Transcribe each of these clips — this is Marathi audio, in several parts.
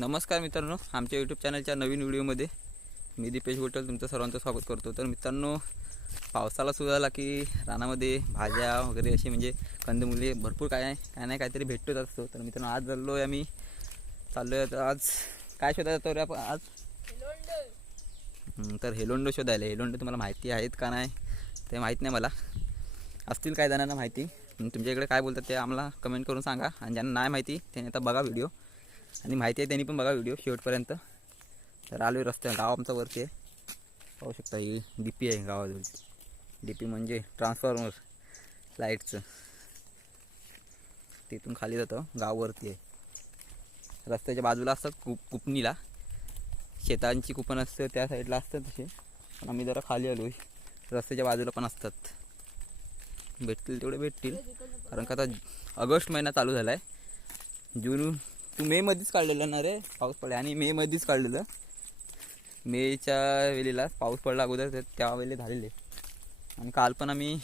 नमस्कार मित्रांनो, आमच्या यूट्यूब चॅनलच्या नवीन व्हिडिओमध्ये मी दीपेश गोटल तुमचं सर्वांचं स्वागत करतो। तर मित्रांनो, पावसाला सुरू झाला की रानामध्ये भाज्या वगैरे अशी म्हणजे कंदमुळे भरपूर काय नाही काहीतरी भेटतोच असतो। तर मित्रांनो, आज चाललोय तर आज काय शोधायला जातो रे आपण आज? तर हेलोंडो शोधायला। हेलोंडो तुम्हाला माहिती आहेत का नाही ते माहीत नाही, मला असतील काही जणांना माहिती। तुमच्या इकडे काय बोलतात ते आम्हाला कमेंट करून सांगा, आणि ज्यांना नाही माहिती त्यांनी आता बघा व्हिडिओ, आणि माहिती आहे त्यांनी पण बघा व्हिडिओ शेवटपर्यंत। तर आलो रस्त्यावर, गाव आमचा वरती आहे, पाहू शकता ही डीपी आहे गावाजवळची। डीपी म्हणजे ट्रान्सफॉर्मर लाईटचं, तिथून खाली जातं, गावावरती आहे। रस्त्याच्या बाजूला असतात कुपणीला शेतांची कुपन असतं, त्या साईडला असतात तसे, पण आम्ही जरा खाली आलो आहे। रस्त्याच्या बाजूला पण असतात, भेटतील तेवढे भेटतील, कारण का आता ऑगस्ट महिना चालू झाला आहे। जून तू मे मध्येच काढलेलं ना रे, पाऊस पडला, आणि मे मध्येच काढलेलं, मेच्या वेळेला पाऊस पडला अगोदर, त्यावेळेला झालेले। आणि काल पण आम्ही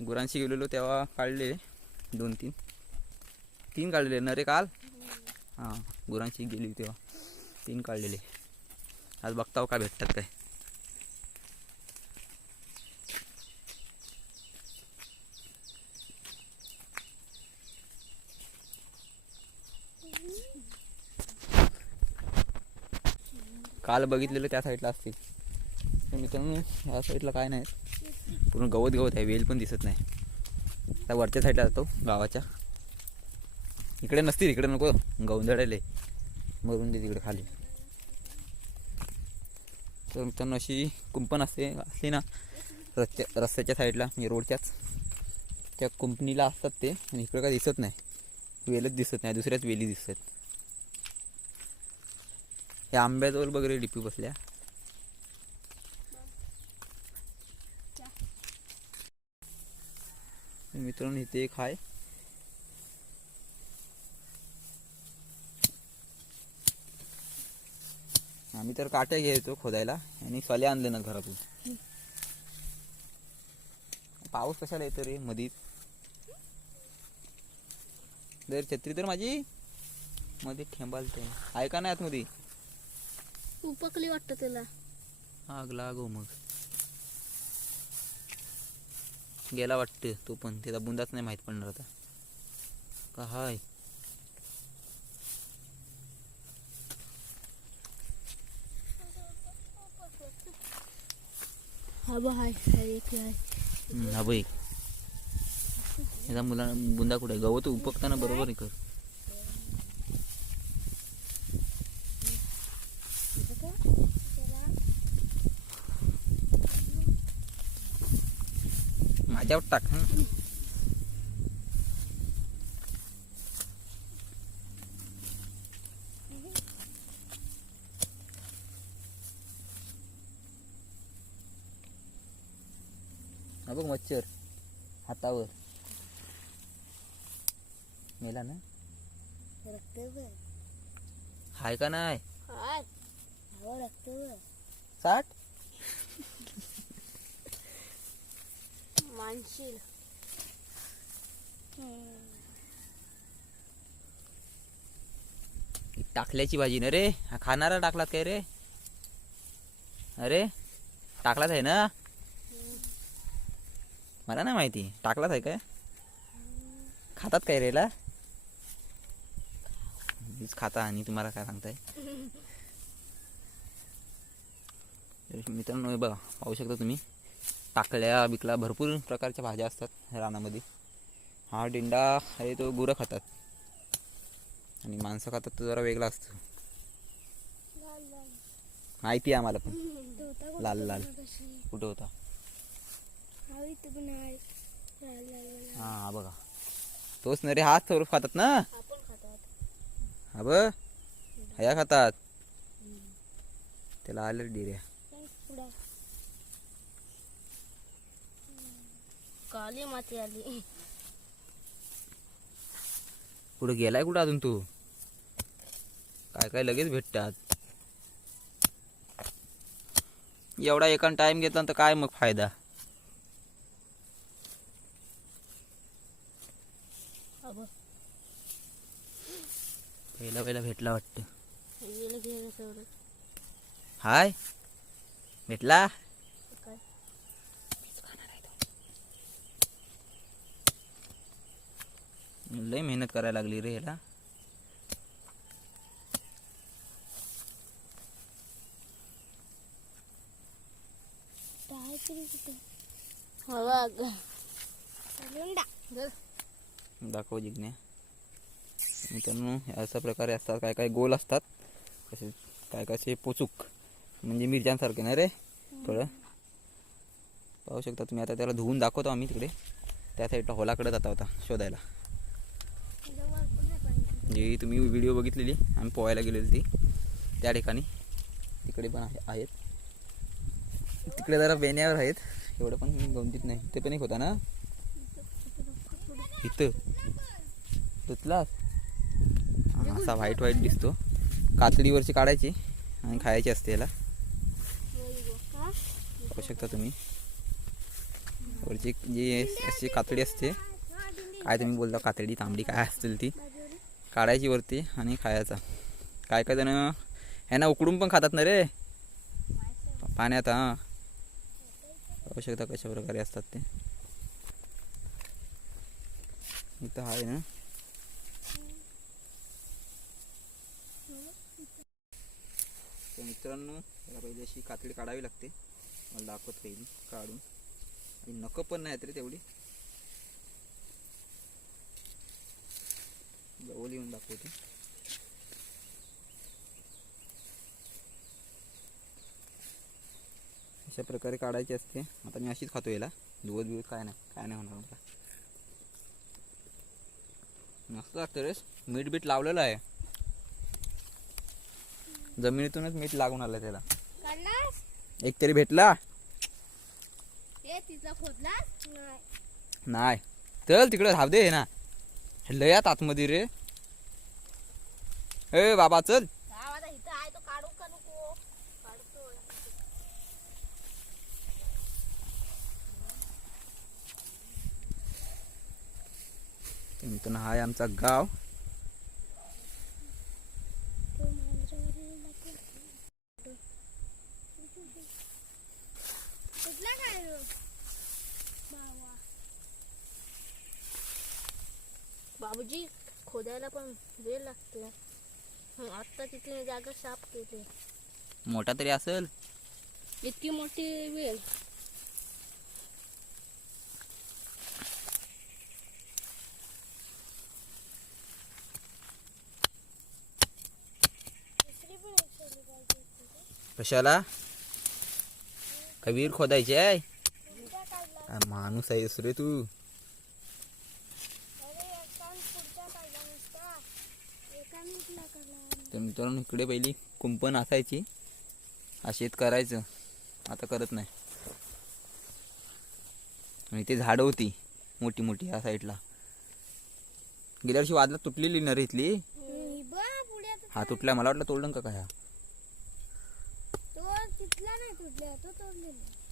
गुरांशी गेलेलो तेव्हा काढले 2-3 काढलेले ना रे काल। हां, गुरांशी गेली तेव्हा 3 काढलेले। आज बघताव काय भेटतात काय। काल बघितलेलं त्या साईडला असतील, तर मित्रांनो ह्या साईडला काय नाही, पूर्ण गवत आहे, वेल पण दिसत नाही। आता वरच्या साईडला जातो गावाच्या, इकडे नसतील, इकडे नको, गवंधळले मरून दे तिकडे खाली। तर मित्रांनो, अशी कुंपण असली ना रस्त्याच्या साईडला, म्हणजे रोडच्याच त्या कुंपणीला असतात ते, आणि इकडे काय दिसत नाही, वेलच दिसत नाही, दुसऱ्याच वेली दिसतात। या आंब्याजवळ वगैरे डीपी बसल्या। मित्रांनो, इथे एक आहे, आम्ही तर काट्या घ्यायचो खोदायला, आणि सले आणले ना घरातून। पाऊस कशाला येतो रे मधीच, जर छत्री तर माझी मध्ये ठेंबालते आहे का नाही आतमध्ये, उपकली वाटतं त्याला, आग लागो मग गेला वाटतं तो, पण त्याचा बुंदाच नाही माहीत पडणार आता का हाय। हा बा हाय एक आहे, हा बाई, याचा मुला बुंदा कुठे, गवत उपकताना बरोबर कर। माझ्यावर टाक, हा बघ मच्छर हातावर मेला ना, हाय का नाही, साठ मानशील टाकल्याची भाजी ना रे, हा खाणारा टाकलात काय रे, अरे टाकलाच आहे ना, मला नाही माहिती टाकलाच आहे काय, खातात काय रेला, मीच खाता आणि तुम्हाला काय सांगताय। मित्रांनो, हे बघा, पाहू शकता तुम्ही, टाकल्या बिकला भरपूर प्रकारच्या भाज्या असतात रानामध्ये। हा डिंडा आहे तो गुरं खातात, आणि माणसं खातात तो जरा वेगळा असतो, माहिती आहे आम्हाला पण। लाल लाल कुठं होता, हा बघा तोच ना रे, हाच स्वरूप खातात ना, हा ब हया खातात, त्याला आलं डिऱ्या, काली माती आली, कुठं गेलाय कुठं अजून तू, काय काय लगेच भेटतात, एवढा एकान टाइम घेतला तर काय मग फायदा। पहिला पहिला भेटला वाटतं. गेलं घे सगळं. हाय भेटला. काय लय मेहनत करायला लागली रे ह्याला. काय तरी कुठे हवा ग दाखव जिग्न्या. मित्रांनो अशा प्रकारे असतात. काय काय गोल असतात, कसे काय कसे पोचूक म्हणजे मिरच्यांसारखे नाही रे थोडं. पाहू शकता तुम्ही. आता त्याला धुवून दाखवतो आम्ही तिकडे त्या साईडला होलाकडे जाता होता शोधायला. जी तुम्ही व्हिडिओ बघितलेली आम्ही पोहायला गेलेली ती त्या ठिकाणी तिकडे पण आहेत. तिकडे जरा बेण्यावर आहेत, एवढं पण गमतीत नाही. ते पण एक होता ना इथं तुतलाच. असा व्हाईट व्हाईट दिसतो. कातडीवरची काढायची आणि खायची असते याला. पाहू शकता तुम्ही वरची जी अशी कातडी असते, काय तुम्ही बोलता कातडी तांबडी काय असतील ती काढायची वरती आणि खायचा. काय काय जण ह्यांना उकडून पण खातात ना रे पाण्यात. हां पाहू शकता कशा प्रकारे असतात ते. इथं आहे ना. तर मित्रांनो याला पहिली अशी कातडी काढावी लागते. मला दाखवत पहिली काढून. आणि नख पण नाही रे तेवढी. जवळ येऊन दाखवते. अशा प्रकारे काढायची असते. आता मी अशीच खातो याला. धुवत बिवत काय नाही होणार मला. मस्त लागतं रे. मीठ बीठ लावलेलं आहे. जमिनीतूनच मीठ लागून आलं त्याला. एक तरी भेटला नाही. चल तिकडे राहू दे ना. लयात आतमध्ये रे. ए बाबा चल. मित्रांनो हा आहे आमचा गाव. बाबूजी खोदायला पण वेळ लागते. आता तिथे जागा साफ केली. मोठा तरी असेल. इतकी मोठी वेळ. कशाला का विहीर खोदायची आहे. माणूस आहेस रे तू. तर मित्रांनो इकडे पहिली कुंपण असायची. हा शेत करायचं. आता करत नाही. आणि ते झाडं होती मोठी मोठी या साईडला. गेल्या वर्षी वादला तुटलेली न रे इथली. हा तुटला. मला वाटलं तोडलं का काय.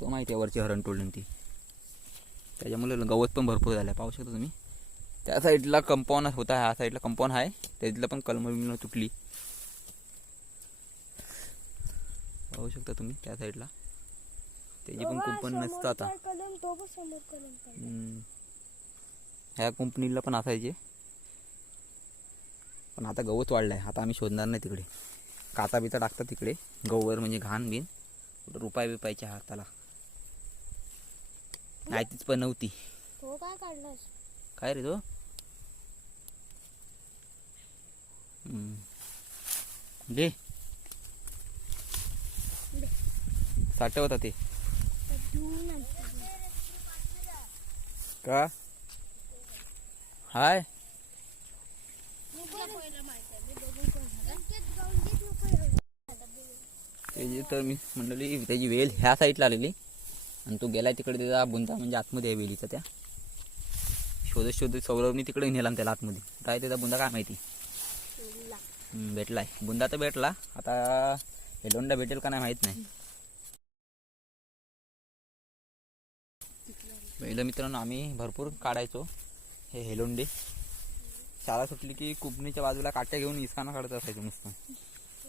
तो माहिती आहे वरची हरण तोडली ती. त्याच्यामुळे गवत पण भरपूर झालं. पाहू शकता तुम्ही. त्या साईडला कंपाऊंड होता. ह्या साईडला कंपाऊंड आहे. त्यातलं पण कलम तुटली. पाहू शकता तुम्ही त्या साईडला. त्याची पण कुंपण नसतं आता. ह्या कंपनीला पण असायचे. पण आता गवत वाढलाय. आता आम्ही शोधणार नाही तिकडे. काचा बिचा टाकतात तिकडे गववर म्हणजे घाण बिन. रुपये बिपायच्या हाताला नाही तीच पण नव्हती. तो काय काढलास काय रे तो. दे साठ होता ते का. हाय त्याची तर मी म्हणलेली त्याची वेल ह्या साईडला आलेली आणि तो गेलाय तिकडे. त्याचा बुंदा म्हणजे आतमध्ये आहे वेलीचा. त्या शोधत शोधत सौरवनी तिकडे नेला त्याला आतमध्ये. काय त्याचा बुंदा काय माहिती. भेटलाय बुंदा तर भेटला. आता हेलोंडा भेटेल का नाही माहित नाही. पहिलं मित्रांनो आम्ही भरपूर काढायचो हे हेलोंडे. शाळा सुटली की कुपणीच्या बाजूला काट्या घेऊन इसकाना काढत असायचो मस्त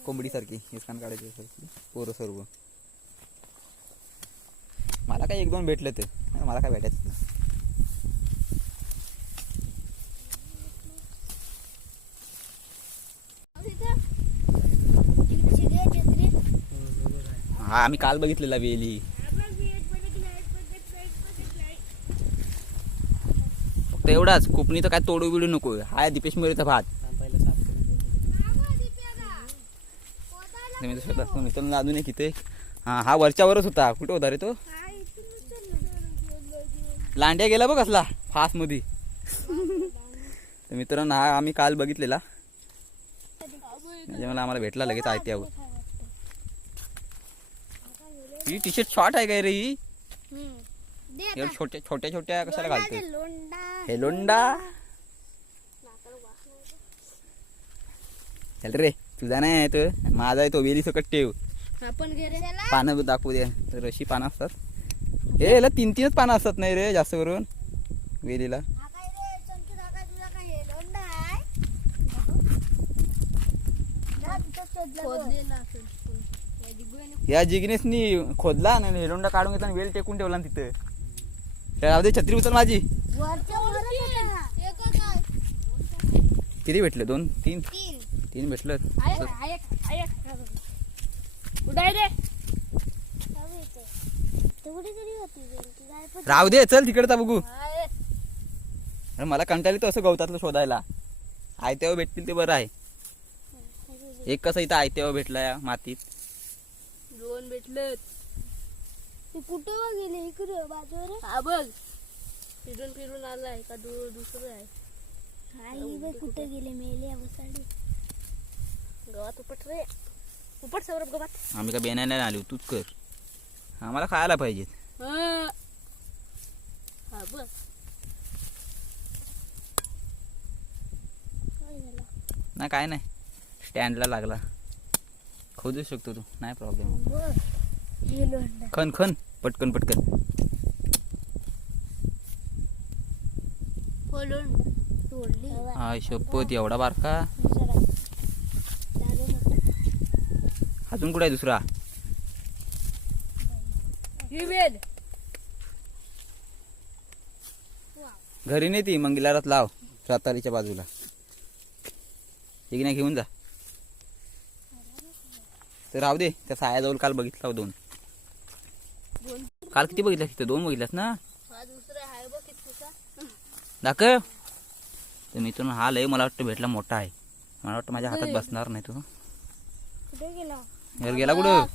कोंबडीसारखी इसकान काढायची असायची पोरं सर्व. मला काय 1-2 भेटले ते, मला काय भेटायचं नाही. हा आम्ही काल बघितलेला वेली. फक्त एवढाच कुपणी तर काय तोडू बिडू नको. हाय दीपेश मोरेचा भात मित्रांनो अजून एक इथे. हा वरच्यावरच होता. कुठे होता रे तो? लांड्या गेला बघ असला फास्ट मध्ये. तर मित्रांनो हा आम्ही काल बघितलेला, म्हणजे मला आम्हाला भेटला लगेच आयत्यावर. ही टी शर्ट शॉर्ट आहे काय रे ही? छोट्या छोट्या छोट्या कशाला घालते? हेलोंडा चल रे तुझा नाही आहे तो, माझा आहे तो. वेली सकट ठेव. पानं दाखवू दे. रशी पानं असतात हे, याला 3-3च पानं असतात नाही रे जास्त करून वेलीला. या जिग्नेसनी खोदला ना हेलोंडा काढून घेतला आणि वेल टेकून ठेवला ना तिथं. राहू दे. छत्री उचल माझी. किती भेटले? 2-3 भेटलं. राहू दे चल तिकडचा बघू. अरे मला कंटाळी तो असं गवतातलं शोधायला. आयत्यावर भेटतील ते बरं आहे. एक कसं इथं आयत्यावर भेटला या मातीत. 2 भेटलेत. कुठं गेले? इकडे बाजूवर. हा बघ फिरून फिरून आलाय का दुसरं आहे. कुठे गेले? मेले अवसाडी गवात. उपट रे उपट सौरभ गवात. आम्ही का बेनायला आलो, तूच कर. आम्हाला खायला पाहिजे. हा बघ नाही काय नाही, स्टँडला लागला. खोदू शकतो तू, नाही प्रॉब्लेम. खन खन पटकन पटकन. हा शपथ एवढा बारका. अजून कुठे आहे दुसरा? घरी नाही ती मंगलारात लाव रातारीच्या बाजूला. एक नाही घेऊन जा. तर राहू दे. त्या सायाजवळ काल बघितला 2. काल किती बघितलास तिथं? 2 बघितलास ना? दाखव. तर मित्रांनो हा लय मला वाटतं भेटला मोठा आहे. मला वाटतं माझ्या हातात बसणार नाही तो. गेला कुठं?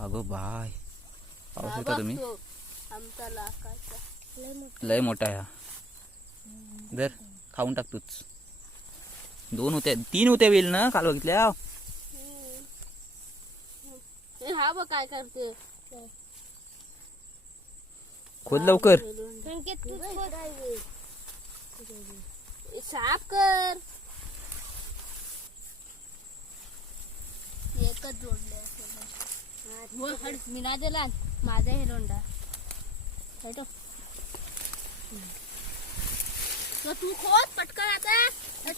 अगं बाय पाहू शकता तुम्ही. लय मोठा आहे हा. जर खाऊन टाक तूच. 2 होत्या 3 होत्या वेल ना काल बघितल्या. हा बघ काय करते. खोद लवकर. साफ कर. एकच जोडले मी ना दिला माझा हेलोंडा. तू खोद पटकन आता.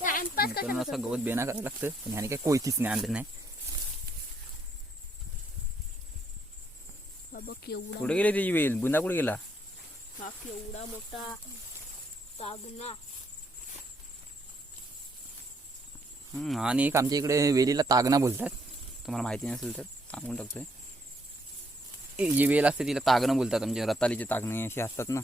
टाइमपास मित्रांनो असं गवत बेना करायला लागतं. पण ह्याने काय कोयतीच नाही आणलं नाही. कुठे गेले त्याची वेल? बुंदा कुठे गेला? हा केवढा मोठा तागना. आणि एक आमच्या इकडे वेलीला तागना बोलतात. तुम्हाला माहिती नसेल तर सांगून टाकतोय. जी वेल असते तिला तागणं बोलतात. म्हणजे रतालीचे तागणे असे असतात ना.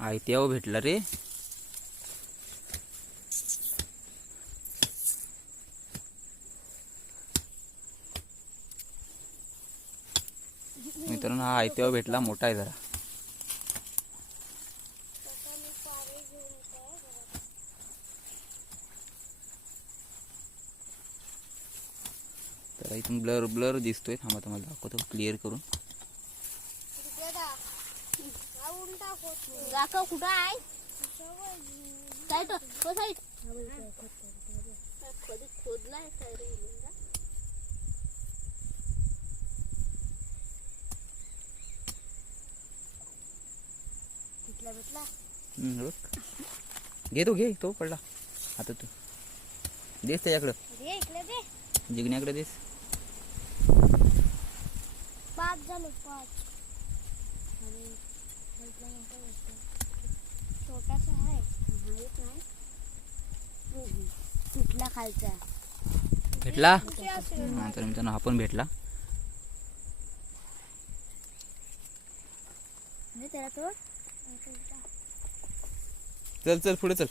आयत्यावर भेटला रे. मित्रांनो हा आयत्यावर भेटला. मोठा आहे जरा. तर इथून ब्लर ब्लर दिसतोय. थांबा तुम्हाला दाखवतो क्लिअर करून. दाखव कुठं आहे. साईड तो साईड कधी खोदलाय काय रे मुलगा? भेटला भेटला. बघ. घे तो पडला आता तू देस त्याच्याकडं अरे इकडे दे. जिगण्याकडे देस. 5 झाले 5. अरे म्हटल्यानंतर छोटासा आहे माहित नाही. तुटला खालचा. भेटला हा तर मित्रांनो हा पण भेटला. त्याला तो चल चल पुढे चल.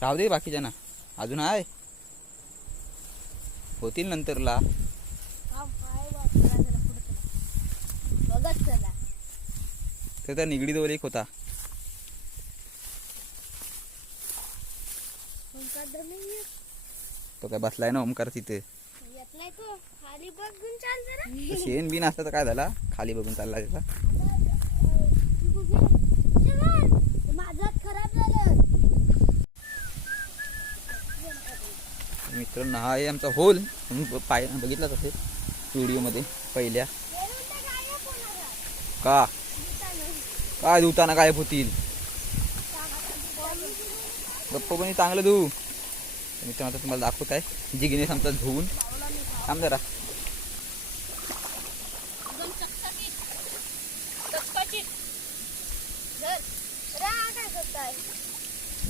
राहू दे बाकीच्या ना अजून आहे होतील नंतरला. बघत चला. तर त्या निगडी जवळ एक होता. तो काय बसलाय ना ओमकार तिथे. येतलाय तो खाली बघून चाल जरा. तो शेण बिन असता तर काय झाला खाली बघून चालला त्याचा. माझा खराब झालं. मित्रांनो हा आहे आमचा होल. पाय बघितलाच असेल व्हिडिओमध्ये पहिल्या. का काय धुताना गायब होतील. गप्प पण चांगलं धुऊ. मित्रांनो आता तुम्हाला दाखवत आहे जिगिनेस आमचा धुवून. थांब जरा.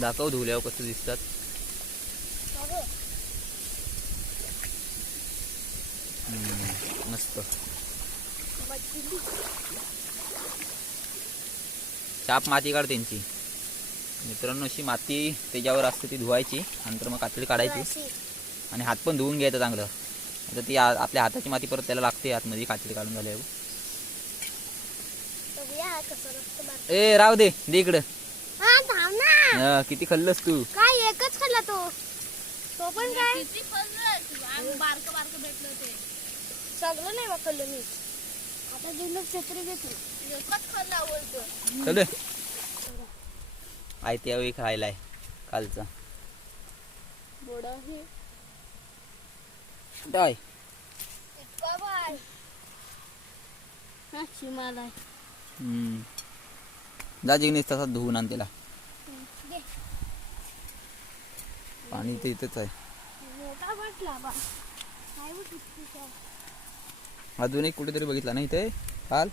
दाखव धुल्यावर कसं दिसतात. मस्त चाप माती काढ त्यांची. मित्रांनो अशी माती त्याच्यावर असते ती धुवायची नंतर मग कातडी काढायची आणि हात पण धुवून घ्यायचं चांगलं. आता ती आपल्या हाताची माती परत त्याला लागते आतमध्ये कातडी काढून झाल्यावर. ए राव दे इकडं. किती खाल्लंस तू. काय एकच खाल्ला तो. तो पण काय किती खाल्लं. बारकं बारकं भेटलं ते सगळं नाही वाकलं मी. आता दोन छत्री घेतो. एकच खाल्ला आवडतं. चल आय त्यावेळी खायलाय कालचा बोडा हे डाय. इतका बाय हा शिमाला. जा जिग्नेस तसा धुवून आण त्याला. पाणी तर इथंच आहे. मोठा वाटला बा काय बघितलं. अजून एक कुठेतरी बघितला ना इथे काल.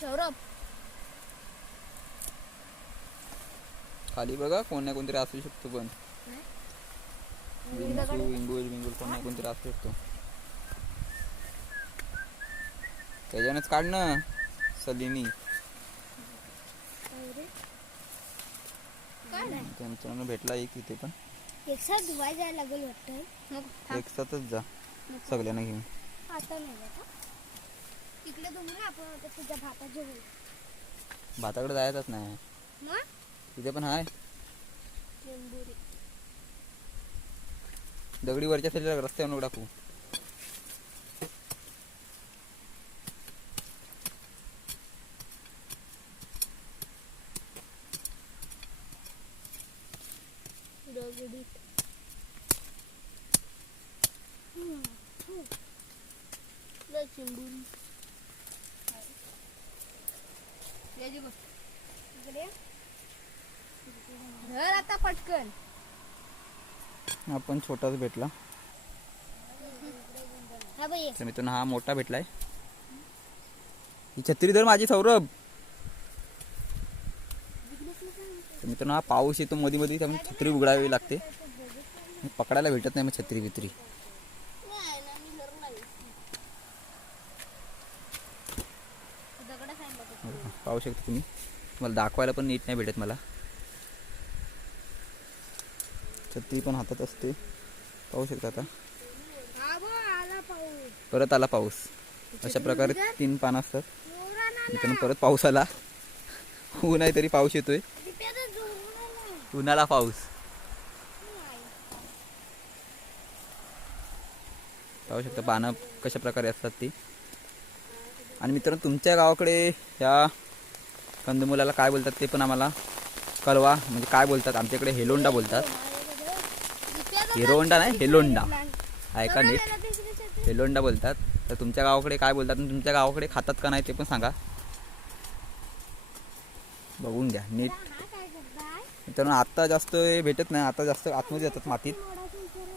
सौरभ खाली बघा कोण ना कोणतरी असू शकतो पण. विंगुल कोण ना कोणतरी असू शकतो. त्याच्यानंच काढ ना सलीनी. त्यांच्यानं भेटला एक इथे पण. एक साथ धुवाय जायला लागेल वाटतं. एक साथच जा सगळ्यांना घेऊन. आता नाही आता तिकडे धुवू ना आपण. आता तुझ्या भाताच्या होईल. भाताकडे जायचंच नाही. तिथे पण आहे दगडी वरच्या साईडला रस्त्यावर टाकू. धर आता पटकन. आपण छोटाच भेटला. तर मित्रांनो हा मोठा भेटलाय. ही छत्री धर माझी सौरभ. तर मित्रांनो हा पाऊस येतो मध्ये मध्ये त्यामुळे छत्री उघडावी लागते. पकडायला भेटत नाही मग छत्री बित्री. पाहू शकता तुम्ही. मला दाखवायला पण नीट नाही भेटत मला. छत्री पण हातात असते पाहू शकता. आता परत आला पाऊस. अशा प्रकारे 3 पानं असतात. मित्रांनो परत पाऊस आला. ऊन आहे तरी पाऊस येतोय. उन्हाळा पाऊस. पाहू शकता पानं कशा प्रकारे असतात ती. आणि मित्रांनो तुमच्या गावाकडे या कंदमुलाला काय बोलतात ते पण आम्हाला कळवा. म्हणजे काय बोलतात, आमच्याकडे हेलोंडा बोलतात. हिरोंडा नाही, हेलोंडा. ऐका नीट, हेलोंडा बोलतात. तर तुमच्या गावाकडे काय बोलतात आणि तुमच्या गावाकडे खातात का नाही ते पण सांगा. बघून घ्या नीट. मित्रांनो आता जास्त हे भेटत नाही, आता जास्त आतमध्ये जातात मातीत.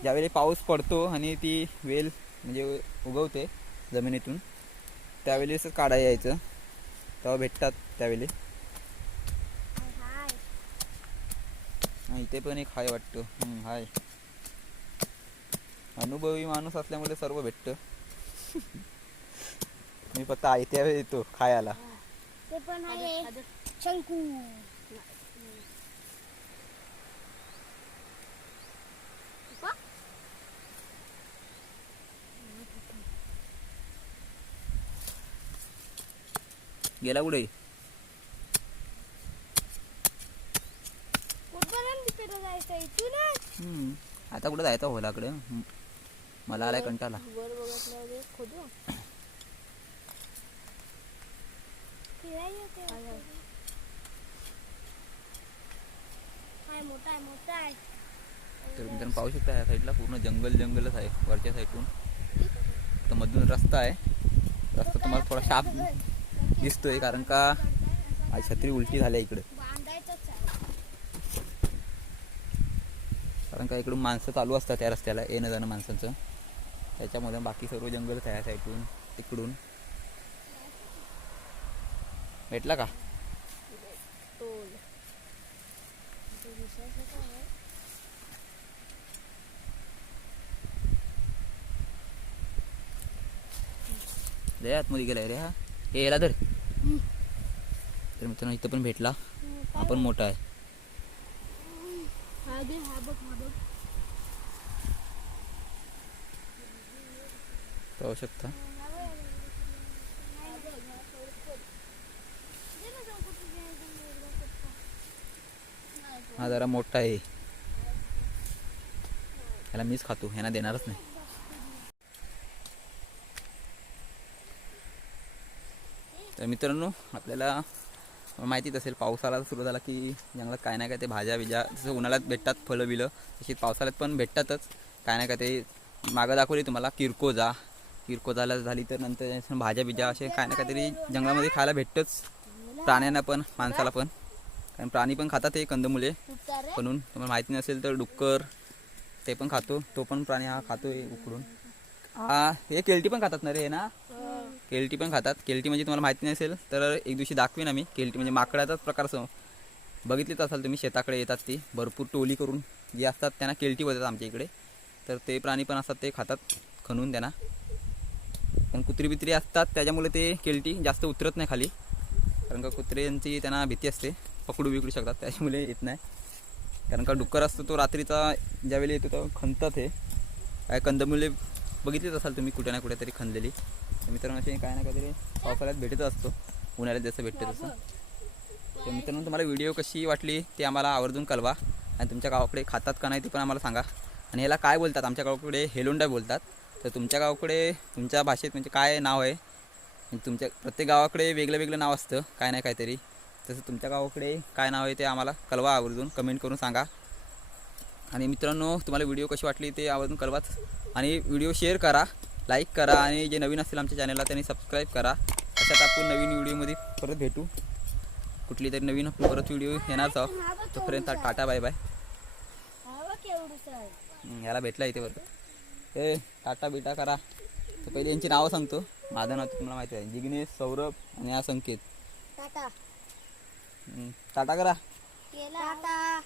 ज्यावेळी पाऊस पडतो आणि ती वेल म्हणजे उगवते जमिनीतून त्यावेळेस काढायला यायचं, तेव्हा भेटतात त्यावेळी. इथे पण एक हाय वाटतं. हाय, अनुभवी माणूस असल्यामुळे सर्व भेटतं. मी फक्त आयत्या वेळी येतो खायला. ते पण आहे शंकू. गेला कुठे? आता कुठं जायचं होलाकडे? मला आलाय कंटाळा. तर मित्रांनो पाहू शकता या साईडला पूर्ण जंगलच आहे वरच्या साईडून. तर मधून रस्ता आहे. रस्ता तुम्हाला थोडा शाप दिसतोय कारण का आज छत्री उलटी झाल्या इकडे. कारण का इकडून माणसं चालू असतात त्या रस्त्याला येणं जाणं माणसांचं. त्याच्यामध्ये बाकी सर्व जंगलच आहे साईडून. तिकडून भेटला का? रे आतमध्ये गेलाय रे. हा हे याला तर मित्रांनो इथं पण भेटला. हा पण मोठा आहे. पाहू शकता. हा जरा मोठा आहे. याला मीच खातो, ह्यांना देणारच नाही. तर मित्रांनो आपल्याला माहितीच असेल पावसाळा सुरू झाला की जंगलात काय नाही काय ते भाज्या बिज्या जसं उन्हाळ्यात भेटतात फळं बिलं तशी पावसाळ्यात पण भेटतातच. काय नाही काय ते मागं दाखवली तुम्हाला किरकोजाला झाली तर नंतर भाज्या बिज्या असे काय ना काहीतरी जंगलामध्ये खायला भेटतंच. प्राण्यांना पण माणसाला पण, कारण प्राणी पण खातात हे कंदमुले. म्हणून तुम्हाला माहिती नसेल तर डुक्कर ते पण खातो. तो पण प्राणी हा खातो हे उकडून. हा हे केलटी पण खातात ना रे ना. केलटी पण खातात. केलटी म्हणजे तुम्हाला माहिती नसेल तर एक दिवशी दाखवीन आम्ही. केलटी म्हणजे माकडाचाच प्रकार बघितलीच असाल तुम्ही. शेताकडे येतात ती भरपूर टोली करून जी असतात त्यांना केलटी बोलतात आमच्या इकडे. तर ते प्राणी पण असतात ते खातात खणून त्यांना. पण कुत्री बित्री असतात त्याच्यामुळे ते केलटी जास्त उतरत नाही खाली. कारण का कुत्र्यांची त्यांना भीती असते, पकडू बिकडू शकतात त्याच्यामुळे येत नाही. कारण का डुक्कर असतो तो रात्रीचा ज्यावेळी येतो तो खणतात. हे काय कंदमुले बघितलीच असाल तुम्ही कुठे ना कुठेतरी खणलेली. मित्रांनो असे काय ना काहीतरी पावसाळ्यात भेटत असतो, उन्हाळ्यात जसं भेटतं तसं. तर मित्रांनो तुम्हाला व्हिडिओ कशी वाटली ते आम्हाला आवर्जून कळवा. आणि तुमच्या गावाकडे खातात का नाही ते पण आम्हाला सांगा. आणि ह्याला काय बोलतात? आमच्या गावाकडे हेलोंडा बोलतात. तर तुमच्या गावाकडे तुमच्या भाषेत म्हणजे काय नाव आहे? तुमच्या प्रत्येक गावाकडे वेगळं वेगळं नाव असतं काय नाही काहीतरी. तसं तुमच्या गावाकडे काय नाव आहे ते आम्हाला कळवा आवर्जून, कमेंट करून सांगा. आणि मित्रांनो तुम्हाला व्हिडिओ कशी वाटली ते आवर्जून कळवाच. आणि व्हिडिओ शेअर करा, लाईक करा आणि जे नवीन असतील आमच्या चॅनलला त्यांनी सबस्क्राईब करा. अशात आपण नवीन व्हिडिओमध्ये परत भेटू. कुठली तरी नवीन परत व्हिडिओ येणारच आहोत. तोपर्यंत टाटा बाय बाय. याला भेटला इथे बरोबर. ए टाटा बिटा करा. तर पहिले यांची नावं सांगतो. माझं नाव तुम्हाला माहिती आहे, जिग्नेश, सौरभ आणि हा संकेत. टाटा टाटा करा. टाटा.